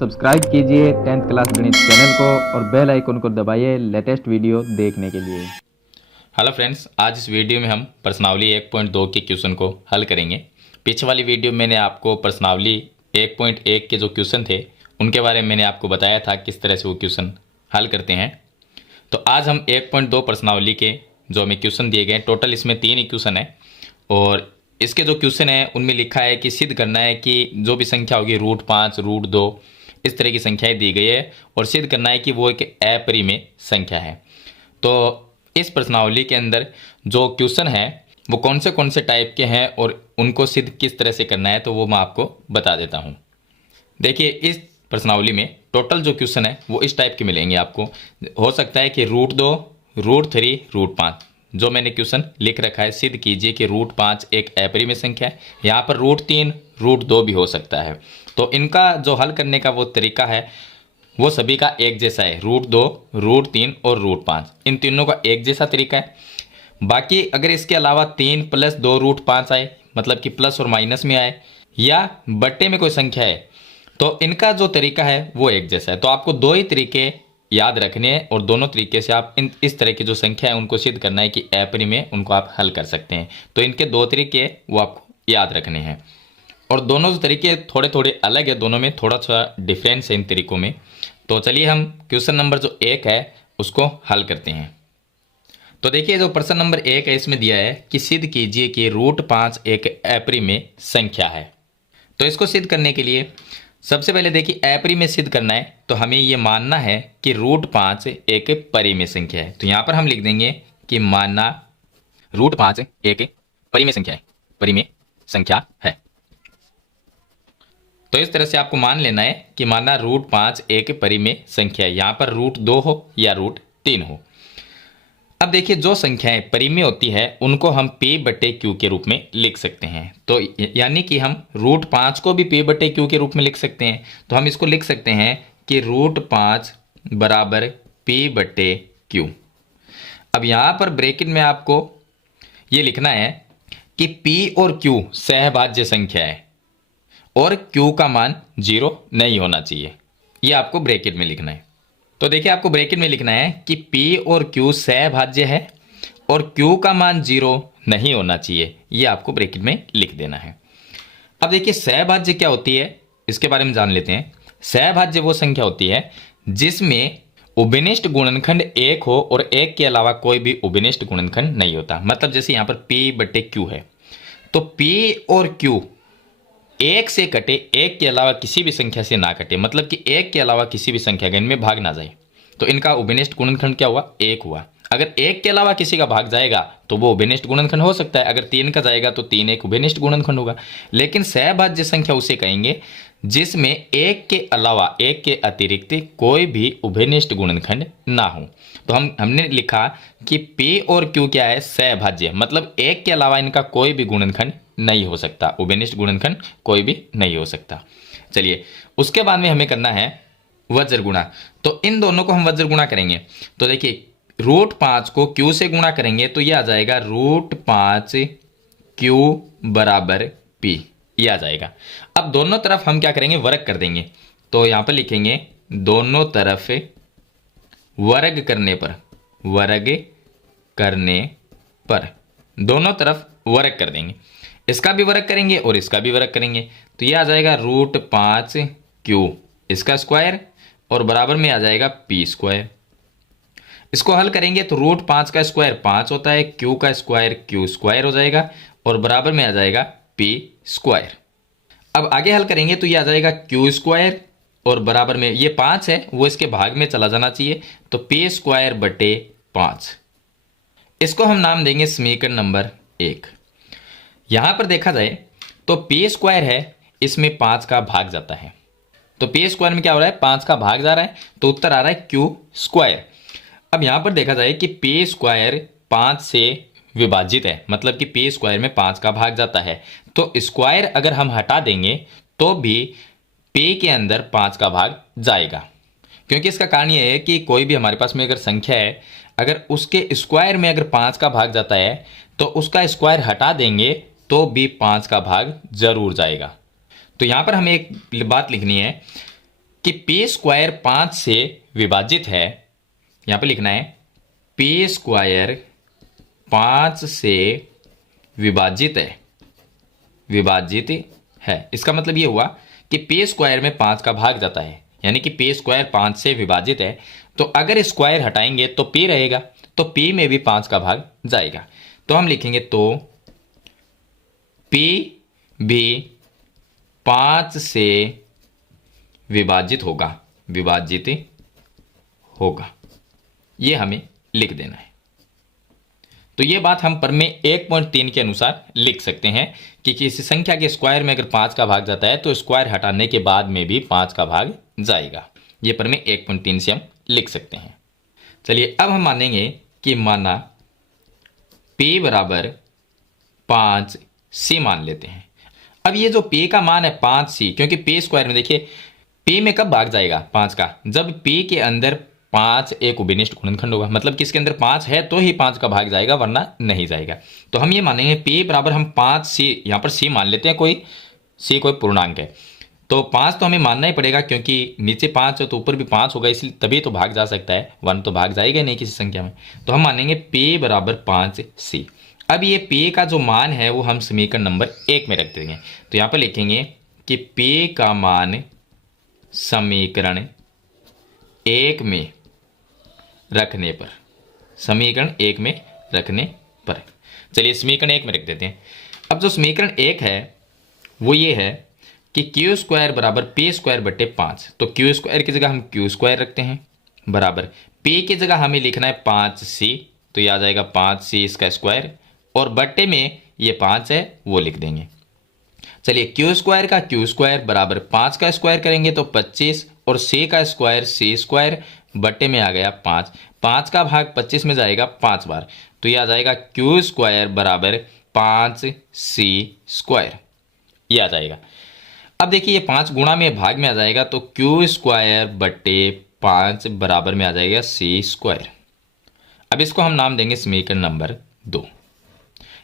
Subscribe कीजिए 10th class गणित channel को और बेल आइकन को दबाइए लेटेस्ट वीडियो देखने के लिए। हेलो फ्रेंड्स, आज इस वीडियो में हम प्रश्नावली 1.2 के क्वेश्चन को हल करेंगे। पीछे वाली वीडियो में मैंने आपको प्रश्नावली 1.1 के जो क्वेश्चन थे उनके बारे में मैंने आपको बताया था किस तरह से वो क्वेश्चन हल करते हैं। तो आज हम 1.2 प्रश्नावली के जो हमें क्वेश्चन दिए गए, टोटल इसमें 3 क्वेश्चन है और इसके जो क्वेश्चन है उनमें लिखा है कि सिद्ध करना है कि जो भी संख्या होगी √5, √2 इस तरह की संख्याएं दी गई है और सिद्ध करना है कि वो एक अपरिमेय संख्या है। तो इस प्रश्नावली के अंदर जो क्वेश्चन है वो कौन से टाइप के हैं और उनको सिद्ध किस तरह से करना है तो वो मैं आपको बता देता हूँ। देखिए, इस प्रश्नावली में टोटल जो क्वेश्चन है वो इस टाइप के मिलेंगे आपको। हो सकता है कि √2, √3, √5 जो मैंने क्वेश्चन लिख रखा है, सिद्ध कीजिए कि √5 एक अपरिमेय संख्या है। यहाँ पर √3, √2 भी हो सकता है। तो इनका जो हल करने का वो तरीका है वो सभी का एक जैसा है। √2, √3 और √5 इन तीनों का एक जैसा तरीका है। बाकी अगर इसके अलावा 3 + 2 √5 आए, मतलब कि प्लस और माइनस में आए या बट्टे में कोई संख्या है, तो इनका जो तरीका है वो एक जैसा है। तो आपको दो ही तरीके याद रखने हैं और दोनों तरीके से आप इस तरह की जो संख्या है उनको सिद्ध करना है कि अपरिमेय, उनको आप हल कर सकते हैं। तो इनके दो तरीके वो आपको याद रखने हैं और दोनों तरीके थोड़े थोड़े अलग है, दोनों में थोड़ा सा डिफरेंस है इन तरीकों में। तो चलिए हम क्वेश्चन नंबर जो 1 है उसको हल करते हैं। तो देखिए, जो प्रश्न नंबर 1 है इसमें दिया है कि सिद्ध कीजिए कि √5 एक अपरिमेय संख्या है। तो इसको सिद्ध करने के लिए सबसे पहले देखिए, अपरिमेय सिद्ध करना है तो हमें ये मानना है कि √5 एक परिमेय संख्या है। तो यहाँ पर हम लिख देंगे कि मानना √5 एक परिमेय संख्या है, परिमेय संख्या है। तो इस तरह से आपको मान लेना है कि माना √5 एक परिमेय संख्या है, यहाँ पर √2 हो या √3 हो। अब देखिए, जो संख्याएं परिमेय होती है उनको हम P/Q के रूप में लिख सकते हैं। तो यानी कि हम √5 को भी P/Q के रूप में लिख सकते हैं। तो हम इसको लिख सकते हैं कि √5 = P/Q। अब यहाँ पर ब्रैकेट में आपको ये लिखना है कि P और Q सहभाज्य संख्या है और Q का मान 0 नहीं होना चाहिए, ये आपको ब्रैकेट में लिखना है। तो देखिए, आपको ब्रैकेट में लिखना है कि P और Q सहभाज्य है और Q का मान 0 नहीं होना चाहिए, ये आपको ब्रैकेट में लिख देना है। अब देखिए, सहभाज्य क्या होती है इसके बारे में जान लेते हैं। सहभाज्य वो संख्या होती है जिसमें उभयनिष्ठ गुणनखंड 1 हो और 1 के अलावा कोई भी उभयनिष्ठ गुणनखंड नहीं होता। मतलब जैसे यहाँ पर P/Q है तो P और Q 1 से कटे, 1 के अलावा किसी भी संख्या से ना कटे, मतलब कि 1 के अलावा किसी भी संख्या का इनमें भाग ना जाए। तो इनका उभयनिष्ठ गुणनखंड क्या हुआ? 1 हुआ। अगर 1 के अलावा किसी का भाग जाएगा तो वो उभयनिष्ठ गुणनखंड हो सकता है। अगर 3 का जाएगा तो 3 एक उभयनिष्ठ गुणनखंड होगा। लेकिन सहभाज्य संख्या उसे कहेंगे जिसमें 1 के अलावा, 1 के अतिरिक्त कोई भी उभयनिष्ठ गुणनखंड ना हो। तो हमने लिखा कि P और Q क्या है? सहभाज्य, मतलब 1 के अलावा इनका कोई भी गुणनखंड नहीं हो सकता, उभयनिष्ठ गुणनखंड कोई भी नहीं हो सकता। चलिए, उसके बाद में हमें करना है वज्र गुणा। तो इन दोनों को हम वज्र गुणा करेंगे। तो देखिए, √5 को Q से गुणा करेंगे तो ये आ जाएगा √5 Q = P, ये आ जाएगा। अब दोनों तरफ हम क्या करेंगे? वर्ग कर देंगे। तो यहां पर लिखेंगे दोनों तरफ वर्ग करने पर, वर्ग करने पर, दोनों तरफ वर्ग कर देंगे। इसका भी वर्ग करेंगे और इसका भी वर्ग करेंगे तो ये आ जाएगा √5Q इसका स्क्वायर और बराबर में आ जाएगा P²। इसको हल करेंगे तो √5 का स्क्वायर 5 होता है, Q का स्क्वायर Q² हो जाएगा और बराबर में आ जाएगा P²। अब आगे हल करेंगे तो ये आ जाएगा Q² और बराबर में ये 5 है वो इसके भाग में चला जाना चाहिए, तो P²/5। इसको हम नाम देंगे समीकरण नंबर 1। यहां पर देखा जाए तो P² है, इसमें 5 का भाग जाता है। तो P² में क्या हो रहा है? 5 का भाग जा रहा है, तो उत्तर आ रहा है Q²। अब यहां पर देखा जाए कि P² 5 से विभाजित है, मतलब कि P² में 5 का भाग जाता है। तो स्क्वायर अगर हम हटा देंगे तो भी P के अंदर 5 का भाग जाएगा, क्योंकि इसका कारण यह है कि कोई भी हमारे पास में अगर संख्या है, अगर उसके स्क्वायर में अगर 5 का भाग जाता है तो उसका स्क्वायर हटा देंगे तो भी 5 का भाग जरूर जाएगा। तो यहां पर हमें एक बात लिखनी है कि p स्क्वायर 5 से विभाजित है, यहां पे लिखना है p स्क्वायर 5 से विभाजित है। इसका मतलब ये हुआ कि p स्क्वायर में 5 का भाग जाता है, यानी कि p स्क्वायर 5 से विभाजित है। तो अगर स्क्वायर हटाएंगे तो p रहेगा, तो p में भी 5 का भाग जाएगा। तो हम लिखेंगे तो p भी 5 से विभाजित होगा, ये हमें लिख देना है। तो ये बात हम प्रमेय 1.3 के अनुसार लिख सकते हैं कि किसी संख्या के स्क्वायर में अगर 5 का भाग जाता है तो स्क्वायर हटाने के बाद में भी 5 का भाग जाएगा। ये प्रमेय 1.3 से हम लिख सकते हैं। चलिए अब हम मानेंगे कि माना p बराबर 5c मान लेते हैं। अब ये जो p का मान है 5c, क्योंकि p स्क्वायर में देखिए p में कब भाग जाएगा 5 का, जब p के अंदर 5 एक उभयनिष्ठ गुणनखंड होगा, मतलब कि इसके अंदर 5 है तो ही 5 का भाग जाएगा, वरना नहीं जाएगा। तो हम ये मानेंगे p बराबर हम 5c, यहाँ पर c मान लेते हैं, c कोई पूर्णांक है, तो 5 तो हमें मानना ही पड़ेगा, क्योंकि नीचे 5 है तो ऊपर भी 5 होगा, इसलिए तभी तो भाग जा सकता है, 1 तो भाग जाएगा नहीं किसी संख्या में। तो हम मानेंगे p बराबर 5c। अब ये p का जो मान है वो हम समीकरण नंबर 1 में रख देंगे। तो यहाँ पर लिखेंगे कि p का मान समीकरण 1 में रखने पर, चलिए समीकरण 1 में रख देते हैं। अब जो समीकरण 1 है वो ये है कि क्यू स्क्वायर बराबर p स्क्वायर बटे 5। तो क्यू स्क्वायर की जगह हम क्यू स्क्वायर रखते हैं, बराबर p की जगह हमें लिखना है 5c, तो यह आ जाएगा 5c इसका स्क्वायर, और बटे में ये 5 है वो लिख देंगे। चलिए क्यू स्क्वायर का क्यू स्क्वायर बराबर 5 का स्क्वायर करेंगे तो 25, और c का स्क्वायर c स्क्वायर, बटे में आ गया 5। 5 का भाग 25 में जाएगा 5 बार, तो यह आ जाएगा क्यू स्क्वायर बराबर 5c स्क्वायर, ये आ जाएगा। अब देखिए ये 5 गुणा में भाग में आ जाएगा, तो क्यू स्क्वायर बटे 5 बराबर में आ जाएगा c स्क्वायर। अब इसको हम नाम देंगे समीकरण नंबर 2।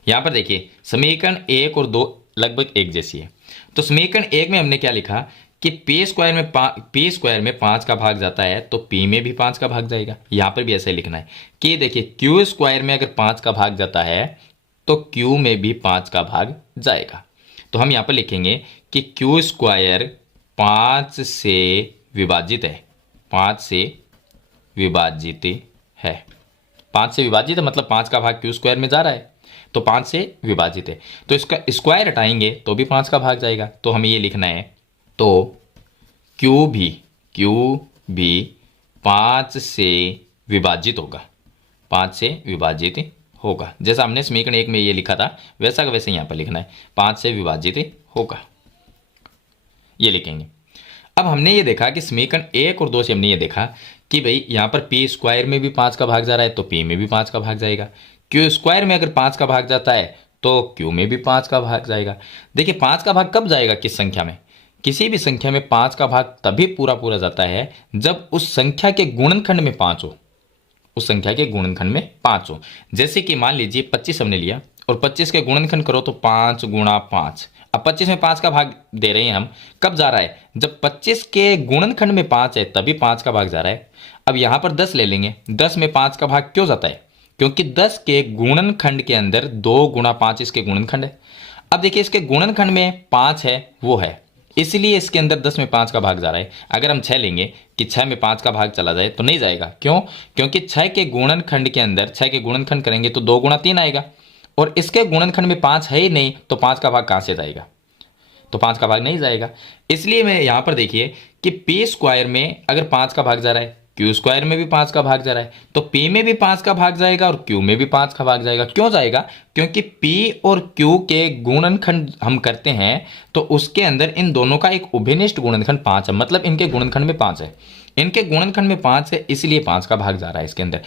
यहां पर देखिए समीकरण 1 और 2 लगभग एक जैसी है। तो समीकरण 1 में हमने क्या लिखा कि p स्क्वायर में 5 का भाग जाता है तो p में भी 5 का भाग जाएगा। यहां पर भी ऐसे ही लिखना है कि देखिए q स्क्वायर में अगर 5 का भाग जाता है तो q में भी 5 का भाग जाएगा। तो हम यहां पर लिखेंगे कि q स्क्वायर 5 से विभाजित है, 5 से विभाजित है मतलब 5 का भाग q स्क्वायर में जा रहा है, तो 5 से विभाजित है, तो इसका स्क्वायर हटाएंगे तो भी 5 का भाग जाएगा। तो हमें ये लिखना है तो Q भी 5 से विभाजित होगा, जैसा हमने समीकरण 1 में ये लिखा था वैसा का वैसे यहाँ पर लिखना है, 5 से विभाजित होगा, ये लिखेंगे। अब हमने ये देखा कि समीकरण 1 और 2 से हमने ये देखा कि भाई यहाँ पर p स्क्वायर में भी 5 का भाग जा रहा है तो p में भी 5 का भाग जाएगा। q स्क्वायर में अगर 5 का भाग जाता है तो q में भी 5 का भाग जाएगा। देखिए 5 का भाग कब जाएगा किस संख्या में, किसी भी संख्या में 5 का भाग तभी पूरा जाता है जब उस संख्या के गुणनखंड में 5 हो, जैसे कि मान लीजिए 25 हमने लिया और 25 के गुणनखंड करो तो 5 गुणा 5। अब 25 में 5 का भाग दे रहे हैं हम, कब जा रहा है, जब 25 के गुणनखंड में 5 है तभी 5 का भाग जा रहा है। अब यहां पर 10 ले लेंगे, 10 में 5 का भाग क्यों जाता है, क्योंकि 10 के गुणनखंड के अंदर 2 गुणा 5 इसके गुणनखंड है। अब देखिए इसके गुणनखंड में 5 है वो है, इसलिए इसके अंदर 10 में 5 का भाग जा रहा है। अगर हम 6 लेंगे कि 6 में 5 का भाग चला जाए तो नहीं जाएगा, क्यों, क्योंकि 6 के गुणनखंड के अंदर 6 के गुणनखंड करेंगे तो 2 गुणा 3 आएगा, और इसके गुणनखंड में 5 है ही नहीं, तो 5 का भाग कहां से जाएगा, तो 5 का भाग नहीं जाएगा। इसलिए मैं यहां पर देखिए कि p स्क्वायर में अगर 5 का भाग जा रहा है, q स्क्वायर में भी 5 का भाग जा रहा है, तो p में भी 5 का भाग जाएगा और q में भी 5 का भाग जाएगा। क्यों जाएगा, क्योंकि p और q के गुणनखंड हम करते हैं तो उसके अंदर इन दोनों का एक उभयनिष्ठ गुणनखंड 5 है, मतलब इनके गुणनखंड में 5 है, इनके गुणनखंड में 5 है, इसलिए 5 का भाग जा रहा है इसके अंदर।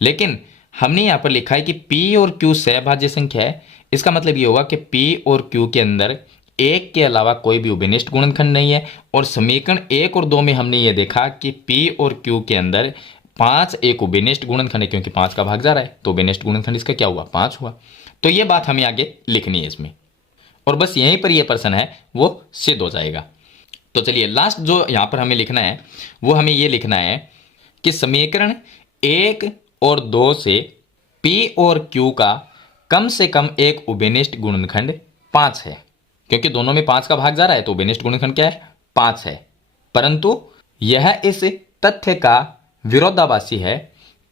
लेकिन हमने यहाँ पर लिखा है कि p और q सहभाज्य संख्या है, इसका मतलब ये होगा कि p और q के अंदर एक के अलावा कोई भी उभयनिष्ठ गुणनखंड नहीं है। और समीकरण 1 और 2 में हमने ये देखा कि p और q के अंदर 5 एक उभयनिष्ठ गुणनखंड है, क्योंकि 5 का भाग जा रहा है तो उभयनिष्ठ गुणनखंड इसका क्या हुआ, 5 हुआ। तो ये बात हमें आगे लिखनी है इसमें, और बस यहीं पर ये प्रश्न है वो सिद्ध हो जाएगा। तो चलिए लास्ट जो यहाँ पर हमें लिखना है वो हमें ये लिखना है कि समीकरण 1 और 2 से P और Q का कम से कम एक उभयनिष्ठ गुणनखंड 5 है। क्योंकि दोनों में 5 का भाग जा रहा है तो उभयनिष्ठ गुणनखंड क्या है? 5 है। परंतु यह इस तथ्य का विरोधाभासी है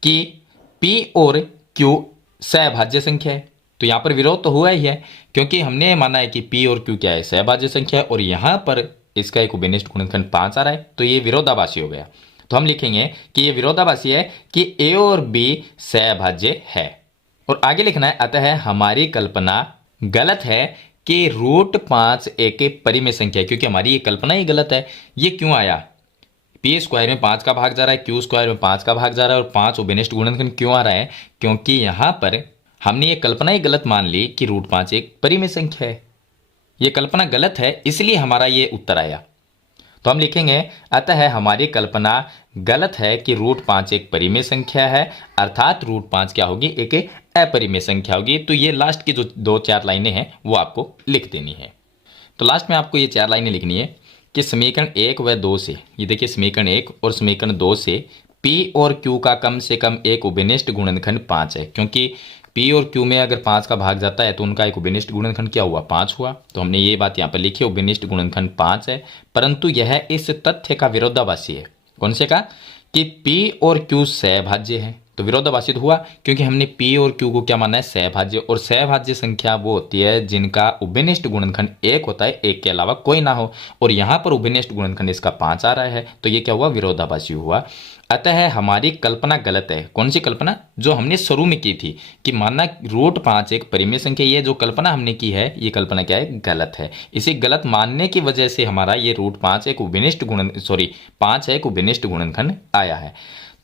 कि P और Q सहभाज्य संख्या है। तो यहां पर विरोध तो हुआ ही है, क्योंकि हमने माना है कि P और Q क्या है? सहभाज्य संख्या है, और यहां पर इसका एक उभयनिष्ठ गुणनखंड 5 आ रहा है, तो ये विरोधाभासी हो गया। तो हम लिखेंगे कि ये विरोधाभासी है कि A और B सहभाज्य है। और आगे लिखना है, अतः हमारी कल्पना गलत है कि √5 एक परिमेय संख्या है। क्योंकि हमारी ये कल्पना ही गलत है। ये क्यों आया? P स्क्वायर में 5 का भाग जा रहा है, Q स्क्वायर में 5 का भाग जा रहा है, और 5 उभयनिष्ठ गुणनखंड क्यों आ रहा है? क्योंकि यहां पर हमने ये कल्पना ही गलत मान ली कि √5 एक परिमेय संख्या है। ये कल्पना गलत है, इसलिए हमारा ये उत्तर आया। तो हम लिखेंगे, अतः हमारी कल्पना गलत है कि √5 एक परिमेय संख्या है, अर्थात √5 क्या होगी? एक अपरिमेय संख्या होगी। तो ये लास्ट की जो 2-4 लाइनें हैं वो आपको लिख देनी है। तो लास्ट में आपको ये 4 लाइनें लिखनी है कि समीकरण 1 व 2 से, ये देखिए समीकरण 1 और समीकरण 2 से P और Q का कम से कम एक उभयनिष्ठ गुणनखंड 5 है। क्योंकि P और Q में अगर 5 का भाग जाता है तो उनका एक उभयनिष्ठ गुणनखंड क्या हुआ? 5 हुआ। तो हमने ये बात यहाँ पर लिखी, उभयनिष्ठ गुणनखंड 5 है। परंतु यह इस तथ्य का विरोधाभासी है। कौन से का? कि P और Q सहभाज्य है। तो विरोधाभासी हुआ क्योंकि हमने P और Q को क्या माना है? सहभाज्य। और सहभाज्य संख्या वो होती है जिनका उभयनिष्ठ गुणनखंड 1 होता है, 1 के अलावा कोई ना हो। और यहां पर उभयनिष्ठ गुणनखंड इसका 5 आ रहा है, तो ये क्या हुआ? विरोधाभासी हुआ। अतः हमारी कल्पना गलत है। कौन सी कल्पना? जो हमने शुरू में की थी कि माना √5 एक परिमेय संख्या। ये जो कल्पना हमने की है, ये कल्पना क्या है? गलत है। इसे गलत मानने की वजह से हमारा ये √5 एक उभयनिष्ठ 5 है एक उभयनिष्ठ गुणनखंड आया है।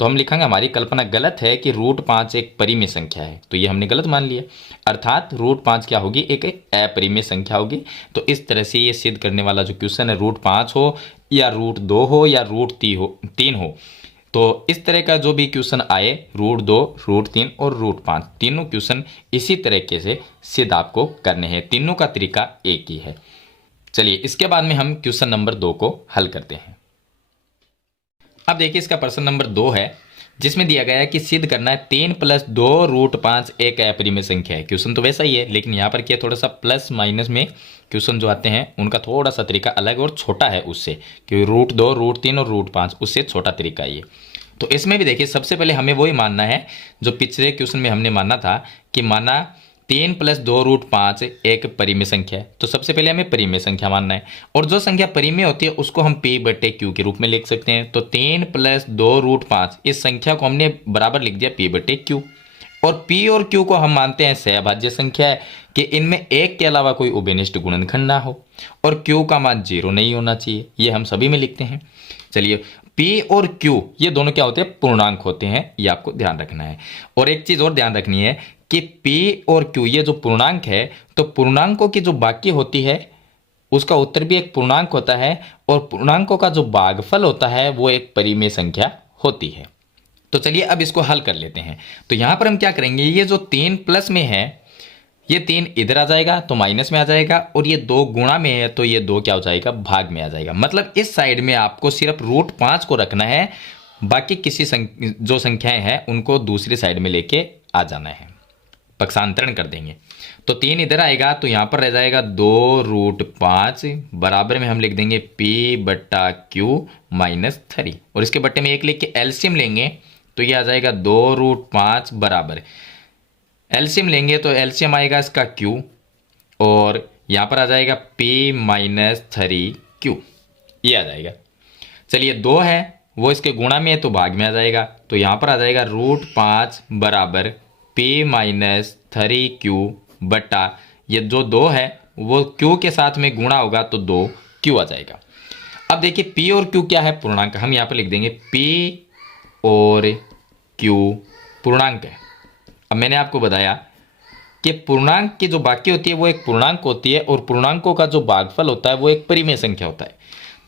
तो हम लिखेंगे हमारी कल्पना गलत है कि √5 एक परिमेय संख्या है। तो ये हमने गलत मान लिया, अर्थात √5 क्या होगी? एक अपरिमेय संख्या होगी। तो इस तरह से ये सिद्ध करने वाला जो क्वेश्चन है, √5 हो या √2 हो या √3 हो, तो इस तरह का जो भी क्वेश्चन आए, √2, √3 और √5, तीनों क्वेश्चन इसी तरीके से सिद्ध आपको करने हैं। तीनों का तरीका एक ही है। चलिए इसके बाद में हम क्वेश्चन नंबर 2 को हल करते हैं। अब देखिए इसका प्रश्न नंबर 2 है, जिसमें दिया गया है कि सिद्ध करना है 3 + 2 √5 एक अपरिमेय संख्या है। क्वेश्चन तो वैसा ही है, लेकिन यहाँ पर क्या थोड़ा सा प्लस माइनस में क्वेश्चन जो आते हैं उनका थोड़ा सा तरीका अलग और छोटा है उससे, क्योंकि √2, √3 और √5 उससे छोटा तरीका है ये। तो इसमें भी देखिए सबसे पहले हमें वही मानना है जो पिछले क्वेश्चन में हमने माना था कि माना 3 + 2 √5 एक परिमेय संख्या है। तो सबसे पहले हमें परिमेय संख्या मानना है, और जो संख्या परिमेय होती है उसको हम P/Q के रूप में लिख सकते हैं। तो 3 + 2 √5 इस संख्या को हमने बराबर लिख दिया P/Q। और P और Q को हम मानते हैं सहभाज्य संख्या है कि इनमें एक के अलावा कोई उभयनिष्ठ गुणनखंड ना हो, और Q का मान 0 नहीं होना चाहिए। ये हम सभी में लिखते हैं। चलिए P और Q ये दोनों क्या होते हैं? पूर्णांक होते हैं, ये आपको ध्यान रखना है। और एक चीज और ध्यान रखनी है कि P और Q ये जो पूर्णांक है, तो पूर्णांकों की जो बाकी होती है उसका उत्तर भी एक पूर्णांक होता है, और पूर्णांकों का जो भागफल होता है वो एक परिमेय संख्या होती है। तो चलिए अब इसको हल कर लेते हैं। तो यहां पर हम क्या करेंगे, ये जो 3 प्लस में है, ये 3 इधर आ जाएगा तो माइनस में आ जाएगा, और ये 2 गुणा में है तो ये 2 क्या हो जाएगा? भाग में आ जाएगा। मतलब इस साइड में आपको सिर्फ √5 को रखना है, बाकी किसी जो संख्याएं हैं उनको दूसरी साइड में लेके आ जाना है, पक्षांतरण कर देंगे। तो 3 इधर आएगा तो यहां पर रह जाएगा 2√5, बराबर में हम लिख देंगे P/Q - 3, और इसके बट्टे में 1 लिख के एलसीएम लेंगे तो ये आ जाएगा 2√5 बराबर, एलसीएम लेंगे तो एलसीएम आएगा इसका Q, और यहां पर आ जाएगा P - 3Q, ये आ जाएगा। चलिए 2 है वो इसके गुणा में है तो भाग में आ जाएगा, तो यहां पर आ जाएगा √5 बराबर P - 3Q बटा ये जो 2 है वो Q के साथ में गुणा होगा तो 2Q आ जाएगा। अब देखिए P और Q क्या है? पूर्णांक। हम यहाँ पर लिख देंगे P और Q पूर्णांक है। अब मैंने आपको बताया कि पूर्णांक की जो बाकी होती है वो एक पूर्णांक होती है, और पूर्णांकों का जो भागफल होता है वो एक परिमेय संख्या होता है।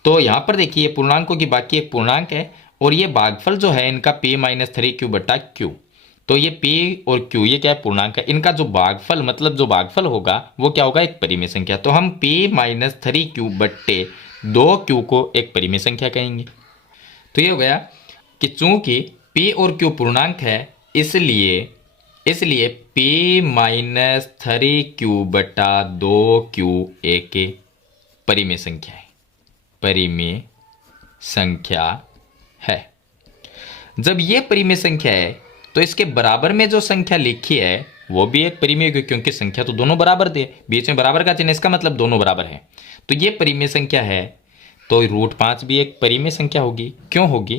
तो यहाँ पर देखिए पूर्णांकों की बाकी एक पूर्णांक है, और ये भागफल जो है इनका P - 3Q बटा Q। तो ये P और Q ये क्या है? पूर्णांक है। इनका जो भागफल होगा वो क्या होगा? एक परिमेय संख्या। तो हम P - 3Q बट्टे दो क्यू को एक परिमेय संख्या कहेंगे। तो ये हो गया कि चूंकि p और q पूर्णांक है, इसलिए p माइनस 3q बटा 2q एक परिमेय संख्या है, परिमेय संख्या है। जब ये परिमेय संख्या है तो इसके बराबर में जो संख्या लिखी है वो भी एक परिमेय, क्योंकि संख्या तो दोनों बराबर थे, बीच में बराबर का चिन्ह, इसका मतलब दोनों बराबर है। तो ये परिमेय संख्या है, तो √5 भी एक परिमेय संख्या होगी। क्यों होगी?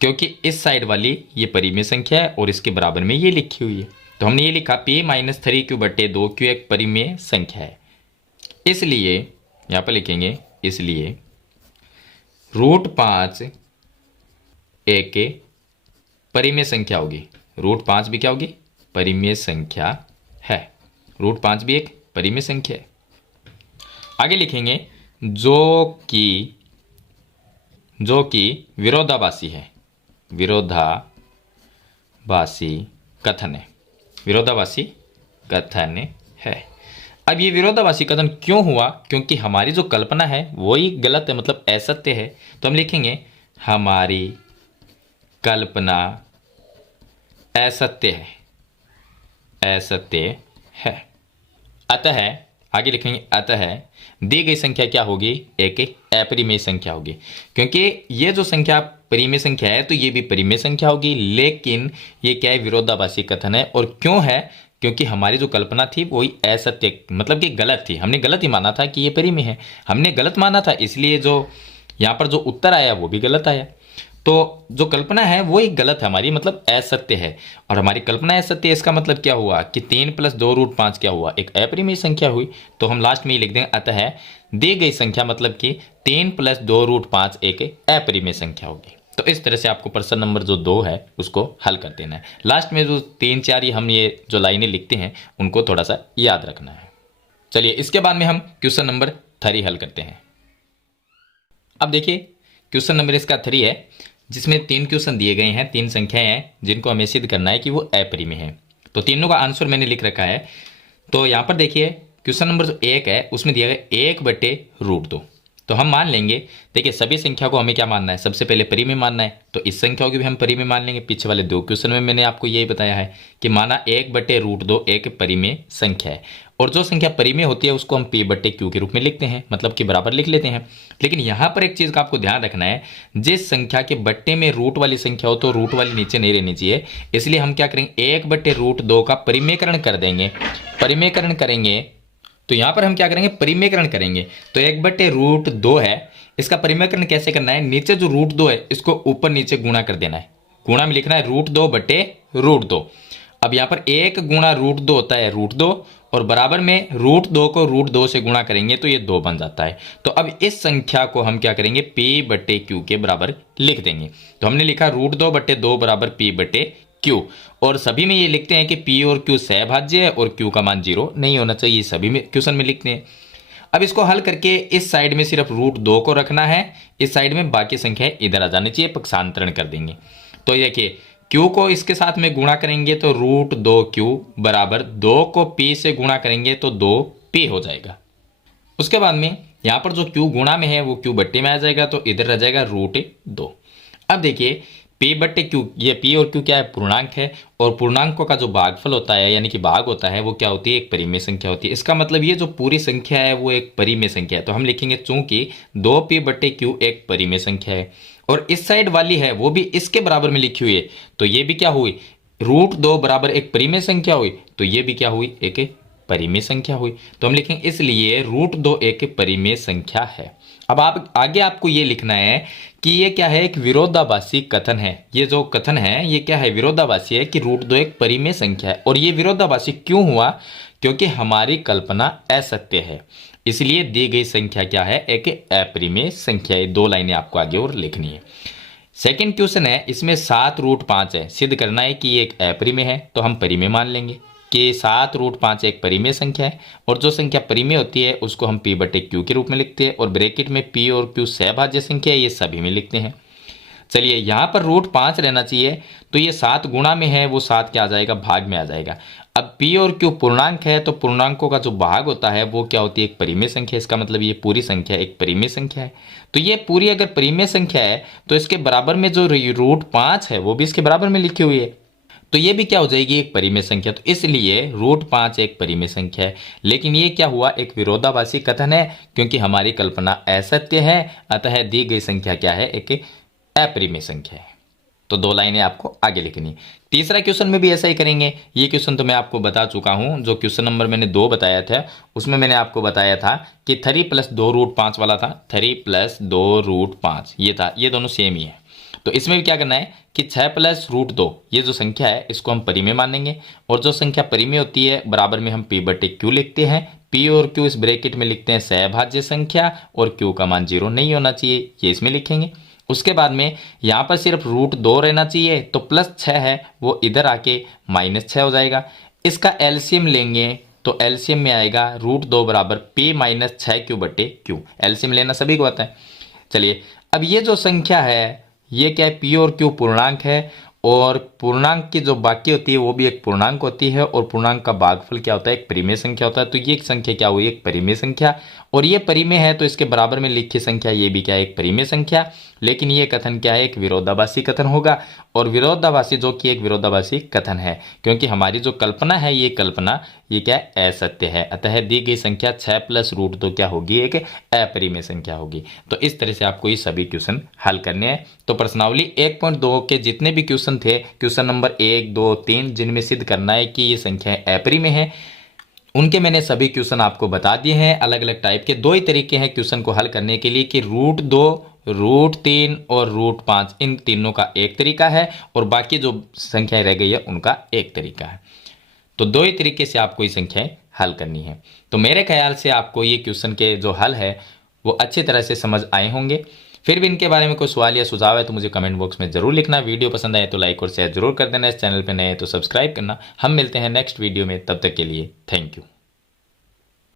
क्योंकि इस साइड वाली ये परिमेय संख्या है और इसके बराबर में ये लिखी हुई है। तो हमने ये लिखा p माइनस 3q बटे 2q एक परिमेय संख्या है, इसलिए यहां पर लिखेंगे, इसलिए √5 एक परिमेय संख्या होगी। √5 भी क्या होगी? परिमेय संख्या है। √5 भी एक परिमेय संख्या है। आगे लिखेंगे जो कि विरोधाभासी है, विरोधाभासी कथन है, विरोधाभासी कथन है। अब ये विरोधाभासी कथन क्यों हुआ? क्योंकि हमारी जो कल्पना है वो ही गलत है, मतलब असत्य है। तो हम लिखेंगे हमारी कल्पना असत्य है, असत्य है। अतः आगे लिखेंगे, अतः दी गई संख्या क्या होगी? एक अपरिमेय संख्या होगी। क्योंकि ये जो संख्या परिमेय संख्या है तो ये भी परिमेय संख्या होगी, लेकिन ये क्या है? विरोधाभासी कथन है। और क्यों है? क्योंकि हमारी जो कल्पना थी वही असत्य, मतलब कि गलत थी। हमने गलत ही माना था कि ये परिमेय है, हमने गलत माना था, इसलिए जो यहाँ पर जो उत्तर आया वो भी गलत आया। तो जो कल्पना है वो एक गलत है हमारी, मतलब असत्य है। और हमारी कल्पना असत्य है, इसका मतलब क्या हुआ कि 3 + 2√5 क्या हुआ? एक अपरिमेय संख्या हुई। तो हम लास्ट में ही लिख देंगे, अतः दी गई संख्या मतलब कि 3 + 2√5 एक अपरिमेय संख्या होगी। तो इस तरह से आपको प्रश्न नंबर जो 2 है उसको हल कर देना है। लास्ट में जो 3, 4 हम ये जो लाइनें लिखते हैं उनको थोड़ा सा याद रखना है। चलिए इसके बाद में हम क्वेश्चन नंबर 3 हल करते हैं। अब देखिए क्वेश्चन नंबर इसका 3 है, जिसमें 3 क्वेश्चन दिए गए हैं, 3 संख्याएं हैं जिनको हमें सिद्ध करना है कि वो अपरिमेय है। तो तीनों का आंसर मैंने लिख रखा है। तो यहाँ पर देखिए क्वेश्चन नंबर जो 1 है उसमें दिया गया 1/√2। तो हम मान लेंगे, देखिए सभी संख्या को हमें क्या मानना है? सबसे पहले परिमेय मानना है। तो इस संख्या को भी हम परिमेय मान लेंगे। पीछे वाले 2 क्वेश्चन में मैंने आपको यही बताया है कि माना 1/√2 एक परिमेय संख्या है, और जो संख्या परिमेय होती है उसको हम p/q के रूप में लिखते हैं, मतलब कि बराबर लिख लेते हैं। लेकिन यहाँ पर एक चीज़ का आपको ध्यान रखना है, जिस संख्या के बट्टे में रूट वाली संख्या हो तो रूट वाली नीचे नहीं रहनी चाहिए। इसलिए हम क्या करेंगे? 1/√2 का परिमेयकरण कर देंगे। परिमेयकरण करेंगे तो यहाँ पर हम क्या करेंगे? परिमेयकरण करेंगे। तो 1/√2 है, इसका परिमेयकरण कैसे करना है? नीचे जो √2 है इसको ऊपर नीचे गुणा कर देना है। गुणा में लिखना है √2/√2। अब यहाँ पर 1 गुणा √2 होता है √2, और बराबर में √2 को √2 से गुणा करेंगे तो ये 2 बन जाता है। तो अब इस संख्या को हम क्या करेंगे? p/q के बराबर लिख देंगे। तो हमने लिखा √2/2 बराबर p/q, और सभी में ये लिखते हैं कि p और q सहभाज्य है और q का मान 0 नहीं होना चाहिए, सभी में क्वेश्चन में लिखते हैं। अब इसको हल करके इस साइड में सिर्फ √2 को रखना है, इस साइड में बाकी संख्याएं इधर आ जानी चाहिए, पक्षांतरण कर देंगे। तो देखिए q को इसके साथ में गुणा करेंगे तो √2q बराबर 2 को p से गुणा करेंगे तो 2p हो जाएगा। उसके बाद में यहाँ पर जो q गुणा में है वो q बट्टे में आ जाएगा, तो इधर रह जाएगा √2। अब देखिए p/q, ये p और q क्या है? पूर्णांक है, और पूर्णांकों का जो भागफल होता है यानी कि भाग होता है वो क्या होती है? एक परिमेय संख्या होती है। इसका मतलब ये जो पूरी संख्या है वो एक परिमेय संख्या है। तो हम लिखेंगे चूंकि 2p/q एक परिमेय संख्या है और इस साइड वाली है वो भी इसके बराबर में लिखी हुई है, तो ये भी क्या हुई? √2 बराबर एक परिमेय संख्या हुई, तो ये भी क्या हुई? एक परिमेय संख्या हुई। तो हम लिखेंगे इसलिए √2 एक परिमेय संख्या है। अब आप आगे आपको ये लिखना है कि ये क्या है? एक विरोधाभासी कथन है। ये जो कथन है ये क्या है? विरोधाभासी है कि √2 एक परिमेय संख्या है। और ये विरोधाभासी क्यों हुआ? क्योंकि हमारी कल्पना असत्य है, इसलिए दी गई संख्या क्या है? एक अपरिमेय संख्या है। 2 लाइनें आपको आगे और लिखनी है। सेकंड क्वेश्चन है, इसमें 7√5 है, सिद्ध करना है कि ये एक अपरिमेय है। तो हम परिमेय मान लेंगे कि 7√5 एक परिमेय संख्या है, और जो संख्या परिमेय होती है उसको हम p/q के रूप में लिखते हैं, और ब्रैकेट में p और q सहभाज्य संख्या है, ये सभी में लिखते हैं। चलिए यहाँ पर रूट 5 रहना चाहिए, तो ये 7 गुणा में है वो 7 क्या आ जाएगा, भाग में आ जाएगा। अब P और Q पूर्णांक है, तो पूर्णांकों का जो भाग होता है वो क्या होती है, एक परिमेय संख्या। इसका मतलब ये पूरी संख्या एक परिमेय संख्या है। तो ये पूरी अगर परिमेय संख्या है तो इसके बराबर में जो रूट 5 है वो भी इसके बराबर में लिखी हुई है, तो ये भी क्या हो जाएगी, एक परिमेय संख्या। तो इसलिए रूट 5 एक परिमेय संख्या है। लेकिन ये क्या हुआ, एक विरोधाभासी कथन है, क्योंकि हमारी कल्पना असत्य है, अतः दी गई संख्या क्या है, एक अपरिमेय संख्या है। तो 2 लाइनें आपको आगे लिखनी। तीसरा क्वेश्चन में भी ऐसा ही करेंगे। ये क्वेश्चन तो मैं आपको बता चुका हूं, जो क्वेश्चन नंबर मैंने 2 बताया था उसमें मैंने आपको बताया था कि 3 + 2 रूट 5 वाला था, 3 + 2 रूट 5 ये था, ये दोनों सेम ही है। तो इसमें भी क्या करना है कि 6 + रूट 2 ये जो संख्या है इसको हम परिमेय मानेंगे, और जो संख्या परिमेय होती है बराबर में हम P/Q लिखते हैं। P और Q इस ब्रैकेट में लिखते हैं सहभाज्य संख्या, और Q का मान 0 नहीं होना चाहिए, ये इसमें लिखेंगे। उसके बाद में यहाँ पर सिर्फ रूट 2 रहना चाहिए, तो +6 है वो इधर आके -6 हो जाएगा। इसका एलसीएम लेंगे तो एलसीएम में आएगा रूट 2 बराबर P - 6Q/Q। एलसीएम लेना सभी को आता है। चलिए अब ये जो संख्या है ये क्या है, P और Q पूर्णांक है, और पूर्णांक की जो बाकी होती है वो भी एक पूर्णांक होती है, और पूर्णांक का भागफल क्या होता है, एक परिमेय संख्या होता है। तो ये एक संख्या क्या हुई, एक परिमेय संख्या, और ये परिमेय है तो इसके बराबर में लिखी संख्या ये भी क्या है, एक परिमेय संख्या। लेकिन ये कथन क्या है, एक विरोधाभासी कथन होगा, और विरोधाभासी जो कि एक विरोधाभासी कथन है, क्योंकि हमारी जो कल्पना है ये कल्पना ये क्या है, असत्य है। अतः दी गई संख्या 6 + रूट 2 क्या होगी, एक अपरिमेय संख्या होगी। तो इस तरह से आपको ये सभी क्वेश्चन हल करने हैं। तो प्रश्नावली 1.2 के जितने भी क्वेश्चन थे, क्वेश्चन नंबर 1, 2, 3 जिनमें सिद्ध करना है कि ये संख्या अपरिमेय है, उनके मैंने सभी क्वेश्चन आपको बता दिए हैं। अलग अलग टाइप के 2 ही तरीके हैं क्वेश्चन को हल करने के लिए, कि रूट 2, रूट 3 और रूट 5 इन तीनों का एक तरीका है, और बाकी जो संख्याएं रह गई है उनका एक तरीका है। तो 2 ही तरीके से आपको ये संख्याएं हल करनी है। तो मेरे ख्याल से आपको ये क्वेश्चन के जो हल है वो अच्छी तरह से समझ आए होंगे। फिर भी इनके बारे में कोई सवाल या सुझाव है तो मुझे कमेंट बॉक्स में जरूर लिखना। वीडियो पसंद आए तो लाइक और शेयर जरूर कर देना। इस चैनल पर नए हैं तो सब्सक्राइब करना। हम मिलते हैं नेक्स्ट वीडियो में, तब तक के लिए थैंक यू।